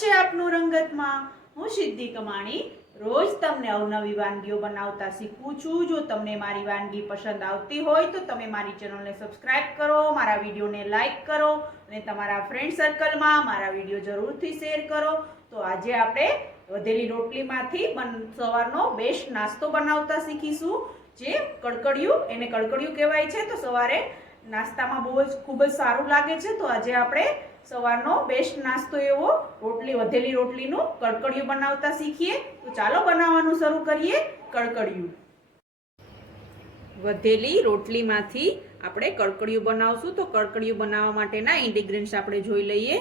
છે આપનું રંગતમાં। હું સિદ્ધિ કમાણી રોજ તમને અવનવી વાનગીઓ બનાવતા શીખવું છું। જો તમને મારી વાનગી પસંદ આવતી હોય તો તમે મારી ચેનલને સબસ્ક્રાઇબ કરો, મારા વિડીયોને લાઈક કરો અને તમારા ફ્રેન્ડ સર્કલમાં મારા વિડીયો જરૂરથી શેર કરો। તો આજે આપણે વધેલી રોટલીમાંથી સવારનો બેસ્ટ નાસ્તો બનાવતા શીખીશું, જે કડકડિયું, એને કડકડિયું કહેવાય છે। તો સવારે નાસ્તામાં ખૂબ જ સારું લાગે છે। તો આજે આપણે સવારનો બેસ્ટ નાસ્તો એવો વધેલી રોટલીનું કડકડિયું બનાવતા શીખીએ। તો ચાલો બનાવવાનું શરૂ કરીએ। કડકડિયું વધેલી રોટલીમાંથી આપણે કડકડિયું બનાવશું। તો કડકડિયું બનાવવા માટેના ઇન્ગ્રેડિયન્ટ્સ આપણે જોઈ લઈએ।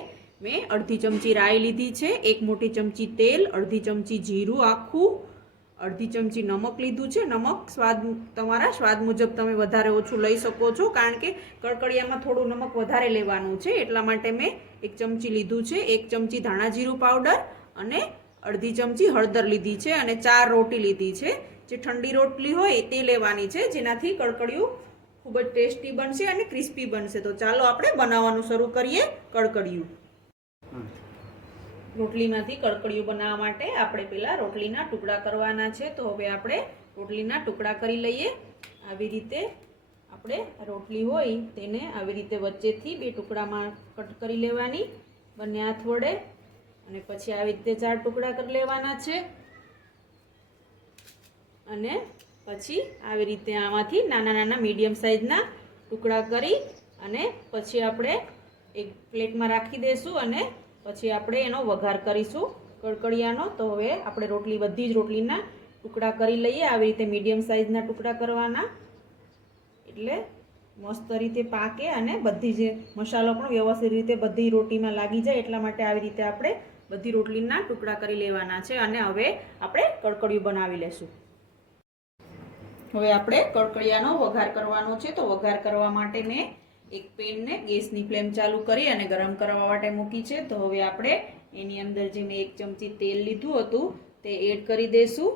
મેં અડધી ચમચી રાઈ લીધી છે, 1 મોટી ચમચી તેલ, અડધી ચમચી જીરું આખું, અડધી ચમચી નમક લીધું છે। નમક તમારા સ્વાદ મુજબ તમે વધારે ઓછું લઈ શકો છો, કારણ કે કડકડિયામાં થોડું નમક વધારે લેવાનું છે, એટલા માટે મેં 1 ચમચી લીધું છે। 1 ચમચી ધાણા જીરું પાવડર અને અડધી ચમચી હળદર લીધી છે અને 4 રોટી લીધી છે। જે ઠંડી રોટલી હોય તે લેવાની છે, જેનાથી કડકડિયું ખૂબ જ ટેસ્ટી બનશે અને ક્રિસ્પી બનશે। તો ચાલો આપણે બનાવવાનું શરૂ કરીએ। કડકડિયું રોટલીમાંથી કડકડિયું બનાવવા માટે આપણે પહેલાં રોટલીના ટુકડા કરવાના છે। તો હવે આપણે રોટલીના ટુકડા કરી લઈએ। આવી રીતે આપણે રોટલી હોય તેને આવી રીતે વચ્ચેથી 2 ટુકડામાં કટ કરી લેવાની બંને હાથ વડે, અને પછી આવી રીતે 4 ટુકડા કરી લેવાના છે। અને પછી આવી રીતે આમાંથી નાના નાના મીડિયમ સાઇઝના ટુકડા કરી અને પછી આપણે એક પ્લેટમાં રાખી દઈશું અને પછી આપણે એનો વઘાર કરીશું કડકડિયાનો। તો હવે આપણે બધી જ રોટલીના ટુકડા કરી લઈએ। આવી રીતે મીડિયમ સાઇઝના ટુકડા કરવાના, એટલે મસ્ત રીતે પાકે અને બધી જ મસાલો પણ વ્યવસ્થિત રીતે બધી રોટીમાં લાગી જાય, એટલા માટે આવી રીતે આપણે બધી રોટલીના ટુકડા કરી લેવાના છે। અને હવે આપણે કડકડિયું બનાવી લેશું। હવે આપણે કડકડિયાનો વઘાર કરવાનો છે। તો વઘાર કરવા માટે મેં એક પેનને ગેસની ફ્લેમ ચાલુ કરી અને ગરમ કરવા માટે મૂકી છે। તો હવે આપણે એની અંદર જે મેં 1 ચમચી તેલ લીધું હતું તે એડ કરી દઈશું।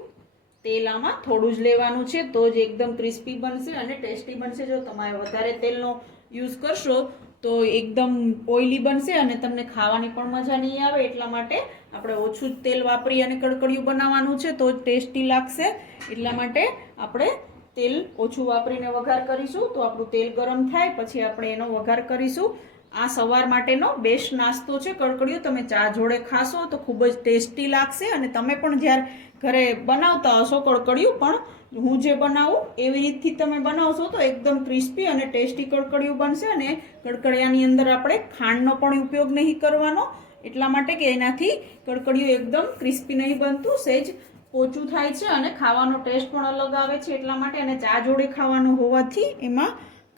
તેલ આમાં થોડું જ લેવાનું છે, તો જ એકદમ ક્રિસ્પી બનશે અને ટેસ્ટી બનશે। જો તમારે વધારે તેલનો યુઝ કરશો તો એકદમ ઓઇલી બનશે અને તમને ખાવાની પણ મજા નહીં આવે, એટલા માટે આપણે ઓછું જ તેલ વાપરી અને કડકડિયું બનાવવાનું છે, તો જ ટેસ્ટી લાગશે। એટલા માટે આપણે તેલ ઓછું વાપરીને વઘાર કરીશું। તો આપણું તેલ ગરમ થાય પછી આપણે એનો વઘાર કરીશું। આ સવાર માટેનો બેસ્ટ નાસ્તો છે કડકડિયું। તમે ચા જોડે ખાશો તો ખૂબ જ ટેસ્ટી લાગશે, અને તમે પણ જ્યારે ઘરે બનાવતા હશો કડકડિયું, પણ હું જે બનાવું એવી રીતથી તમે બનાવશો તો એકદમ ક્રિસ્પી અને ટેસ્ટી કડકડિયું બનશે। અને કડકડિયાની અંદર આપણે ખાંડનો પણ ઉપયોગ નહીં કરવાનો, એટલા માટે કે એનાથી કડકડિયું એકદમ ક્રિસ્પી નહીં બનતું, સહેજ પોચું થાય છે અને ખાવાનો ટેસ્ટ પણ અલગ આવે છે, એટલા માટે। અને ચા જોડે ખાવાનું હોવાથી એમાં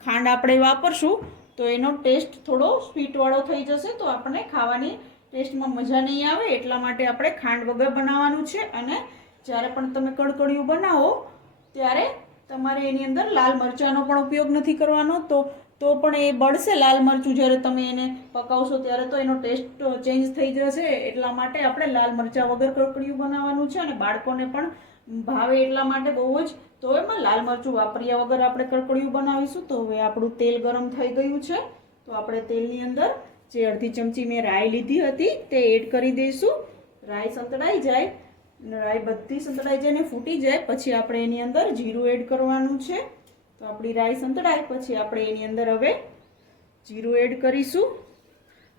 ખાંડ આપણે વાપરશું તો એનો ટેસ્ટ થોડો સ્વીટવાળો થઈ જશે, તો આપણને ખાવાની ટેસ્ટમાં મજા નહીં આવે, એટલા માટે આપણે ખાંડ વગર બનાવવાનું છે। અને જ્યારે પણ તમે કડકડિયું બનાવો ત્યારે તમારે એની અંદર લાલ મરચાંનો પણ ઉપયોગ નથી કરવાનો, તો પણ એ બળશે લાલ મરચું જ્યારે તમે એને પકાવશો ત્યારે, તો એનો ટેસ્ટ ચેન્જ થઈ જશે, એટલા માટે આપણે લાલ મરચાં વગર કડકડિયું બનાવવાનું છે। અને બાળકોને પણ ભાવે એટલા માટે બહુ જ, તો એમાં લાલ મરચું વાપર્યા વગર આપણે કડકડિયું બનાવીશું। તો હવે આપણું તેલ ગરમ થઈ ગયું છે, તો આપણે તેલની અંદર જે અડધી ચમચી મેં રાઈ લીધી હતી તે એડ કરી દઈશું। રાઈ સંતળાઈ જાય, રાઈ બધી સંતળાઈ જાય ને ફૂટી જાય પછી આપણે એની અંદર જીરું એડ કરવાનું છે। તો આપણી રાઈ સંતળાય પછી આપણે એની અંદર હવે જીરું એડ કરીશું।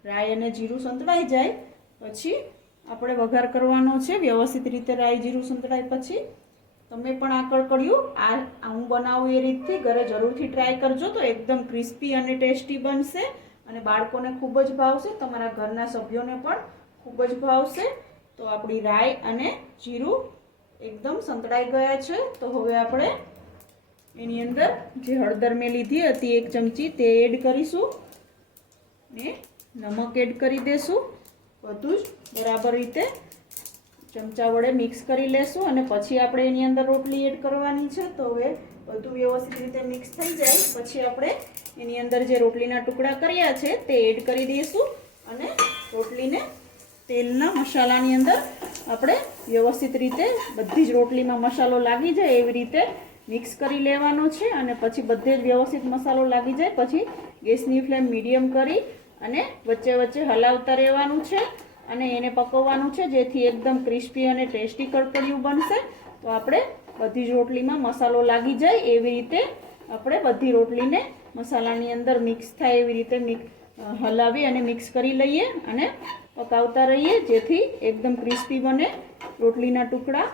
રાઈ અને જીરું સંતળાઈ જાય પછી આપણે વઘાર કરવાનો છે વ્યવસ્થિત રીતે। રાઈ જીરું સંતળાય પછી તમે પણ આ કડકડિયું હું બનાવું એ રીતથી ઘરે જરૂરથી ટ્રાય કરજો, તો એકદમ ક્રિસ્પી અને ટેસ્ટી બનશે અને બાળકોને ખૂબ જ ભાવશે, તમારા ઘરના સભ્યોને પણ ખૂબ જ ભાવશે। તો આપણી રાઈ અને જીરું એકદમ સંતળાઈ ગયા છે। તો હવે આપણે એની અંદર જે હળદર મેં લીધી હતી 1 ચમચી તે એડ કરીશું ને નમક એડ કરી દઈશું। બધું જ બરાબર રીતે ચમચા વડે મિક્સ કરી લેશું અને પછી આપણે એની અંદર રોટલી એડ કરવાની છે। તો હવે બધું વ્યવસ્થિત રીતે મિક્સ થઈ જાય પછી આપણે એની અંદર જે રોટલીના ટુકડા કર્યા છે તે એડ કરી દઈશું અને રોટલીને તેલના મસાલાની અંદર આપણે વ્યવસ્થિત રીતે બધી જ રોટલીમાં મસાલો લાગી જાય એવી રીતે મિક્સ કરી લેવાનો છે। અને પછી બધે જ વ્યવસ્થિત મસાલો લાગી જાય પછી ગેસની ફ્લેમ મીડિયમ કરી અને વચ્ચે વચ્ચે હલાવતા રહેવાનું છે અને એને પકવવાનું છે, જેથી એકદમ ક્રિસ્પી અને ટેસ્ટી કડકડિયું બનશે. તો આપણે બધી જ રોટલીમાં મસાલો લાગી જાય એવી રીતે આપણે બધી રોટલીને મસાલાની અંદર મિક્સ થાય એવી રીતે હલાવી અને મિક્સ કરી લઈએ અને પકાવતા રહીએ, જેથી એકદમ ક્રિસ્પી બને રોટલીના ટુકડા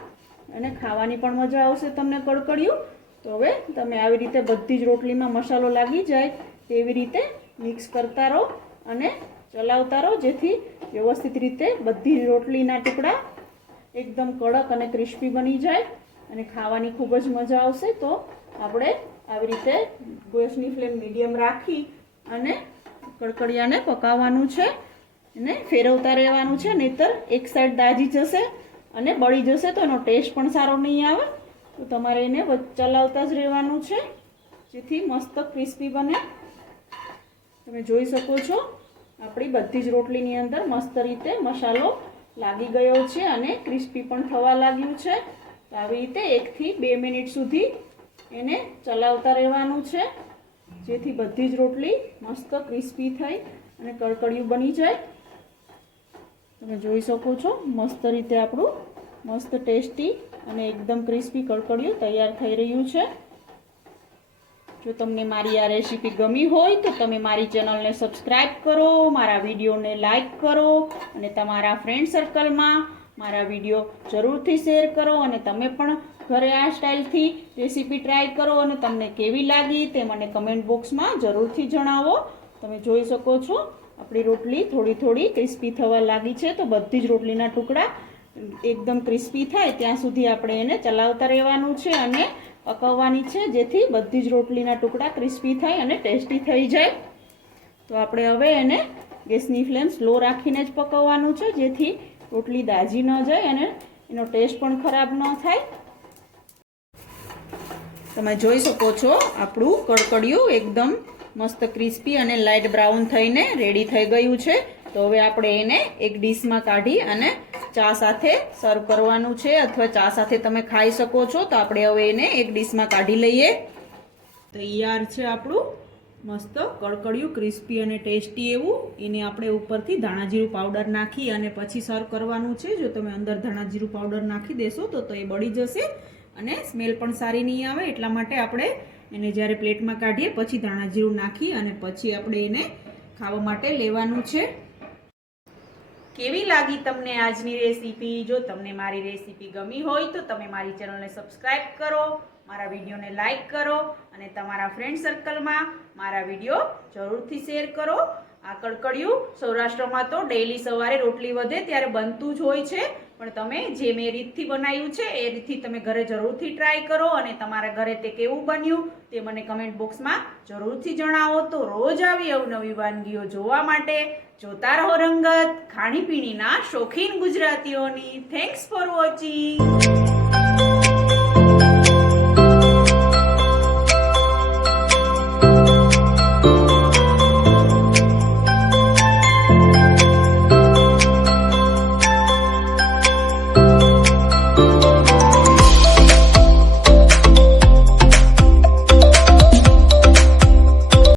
અને ખાવાની પણ મજા આવશે તમને કડકડિયું. તો હવે તમે આવી રીતે બધી જ રોટલીમાં મસાલો લાગી જાય તેવી રીતે મિક્સ કરતા રહો અને ચલાવતા રહો, જેથી વ્યવસ્થિત રીતે બધી જ રોટલીના ટુકડા એકદમ કડક અને ક્રિસ્પી બની જાય અને ખાવાની ખૂબ જ મજા આવશે. તો આપણે આવી રીતે ગેસની ફ્લેમ મીડિયમ રાખી અને કડકડિયાને પકાવવાનું છે અને ફેરવતા રહેવાનું છે, નહીંતર એક સાઈડ દાજી જશે અને બળી જશે તો એનો ટેસ્ટ પણ સારો નહીં આવે. તો તમારે એને ચલાવતા જ રહેવાનું છે, જેથી મસ્ત ક્રિસ્પી બને. તમે જોઈ શકો છો આપણી બધી જ રોટલીની અંદર મસ્ત રીતે મસાલો લાગી ગયો છે અને ક્રિસ્પી પણ થવા લાગ્યું છે. તો આવી રીતે 1 થી 2 મિનિટ સુધી એને ચલાવતા રહેવાનું છે, જેથી બધી જ રોટલી મસ્ત ક્રિસ્પી થઈ અને કડકડિયું બની જાય. તમે જોઈ શકો છો મસ્ત રીતે આપણું મસ્ત ટેસ્ટી અને એકદમ ક્રિસ્પી કડકડિયું તૈયાર થઈ રહ્યું છે. જો તમને મારી આ રેસીપી ગમી હોય તો તમે મારી ચેનલને સબસ્ક્રાઈબ કરો, મારા વિડીયોને લાઈક કરો અને તમારા ફ્રેન્ડ સર્કલમાં મારા વિડીયો જરૂરથી શેર કરો. અને તમે પણ ઘરે આ સ્ટાઇલથી રેસીપી ટ્રાય કરો અને તમને કેવી લાગી તે મને કમેન્ટ બોક્સમાં જરૂરથી જણાવો. તમે જોઈ શકો છો આપણી રોટલી થોડી થોડી ક્રિસ્પી થવા લાગી છે. તો બધી જ રોટલીના ટુકડા એકદમ ક્રિસ્પી થાય ત્યાં સુધી આપણે એને ચલાવતા રહેવાનું છે અને પકાવવાની છે, જેથી બધી જ રોટલીના ટુકડા ક્રિસ્પી થાય અને ટેસ્ટી થઈ જાય. તો આપણે હવે એને ગેસની ફ્લેમ સ્લો રાખીને જ પકાવવાનું છે, જેથી રોટલી દાજી ન જાય અને એનો ટેસ્ટ પણ ખરાબ ન થાય. તમે જોઈ શકો છો આપણું કડકડિયું એકદમ મસ્ત ક્રિસ્પી અને લાઇટ બ્રાઉન થઈને રેડી થઈ ગયું છે. તો હવે આપણે એને એક ડીશમાં કાઢી અને ચા સાથે સર્વ કરવાનું છે, અથવા ચા સાથે તમે ખાઈ શકો છો. તો આપણે હવે એને એક ડીશમાં કાઢી લઈએ. તૈયાર છે આપણું મસ્ત કડકડિયું ક્રિસ્પી અને ટેસ્ટી એવું. એને આપણે ઉપરથી ધાણાજીરું પાવડર નાખી અને પછી સર્વ કરવાનું છે. જો તમે અંદર ધાણાજીરું પાવડર નાખી દેશો તો એ બળી જશે અને સ્મેલ પણ સારી નહીં આવે. એટલા માટે આપણે એને જ્યારે પ્લેટમાં કાઢીએ પછી ધાણાજીરું નાખી અને પછી આપણે એને ખાવા માટે લેવાનું છે. કેવી લાગી તમને આજની રેસીપી? જો તમને મારી રેસીપી ગમી હોય તો તમે મારી ચેનલને સબસ્ક્રાઈબ કરો, મારા વિડીયોને લાઈક કરો અને તમારા ફ્રેન્ડ સર્કલમાં મારા વિડીયો જરૂરથી શેર કરો. આ કડકડિયું સૌરાષ્ટ્રમાં તો ડેઈલી સવારે રોટલી વધે ત્યારે બનતું જ હોય છે, પણ તમે જે મેં રીતથી બનાવ્યું છે એ રીતથી તમે ઘરે જરૂરથી ટ્રાય કરો અને તમારા ઘરે તે કેવું બન્યું તે મને કમેન્ટ બોક્સમાં જરૂરથી જણાવો. તો રોજ આવી અવનવી વાનગીઓ જોવા માટે જોતા રહો રંગત, ખાણીપીણીના શોખીન ગુજરાતીઓની. Thanks for watching.